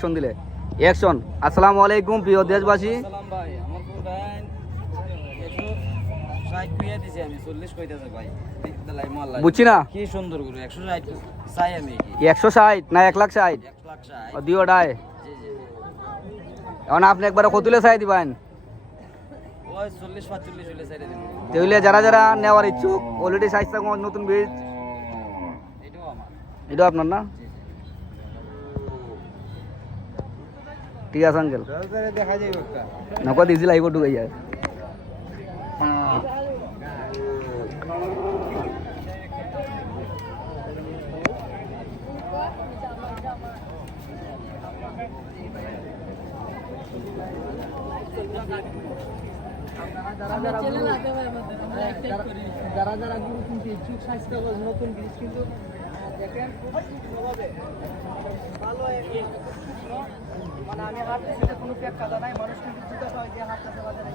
Action দিলে action. আসসালামু আলাইকুম প্রিয় দেশবাসী। সালাম ভাই, আমার পুরান 160 কুইয়া দিছি আমি 40 কইতাছে ভাই। দিলাই মাল্লা। বুঝছি না কি সুন্দর গুলো 160 চাই আমি কি 160 না 1,60,000 1,60,000 দিওটাই। জি জি। এখন আপনি একবার কতুলে চাই দিবেন ওই 40 45 হইলে চাই দেন। তাহলে যারা যারা নেওয়ার ইচ্ছুক অলরেডি সাইজ থাকো নতুন বীজ এটাও আমার। এটা আপনার না? জি জি। ঠিক আছে আঙ্কেল, দেখা যাবে একটা। নকদ ইজি লাইভ ঢুকে যায়। যারা যারা গরু কিনতে ইচ্ছুক স্বাস্থ্য নতুন বীজ কিন্তু দেখেন ভালো মানে আমি হাঁটতেছি কোনো পেট কাদা নাই, মানুষ কিন্তু জুতা পাই দিয়ে হাঁটতেছে বাজারে।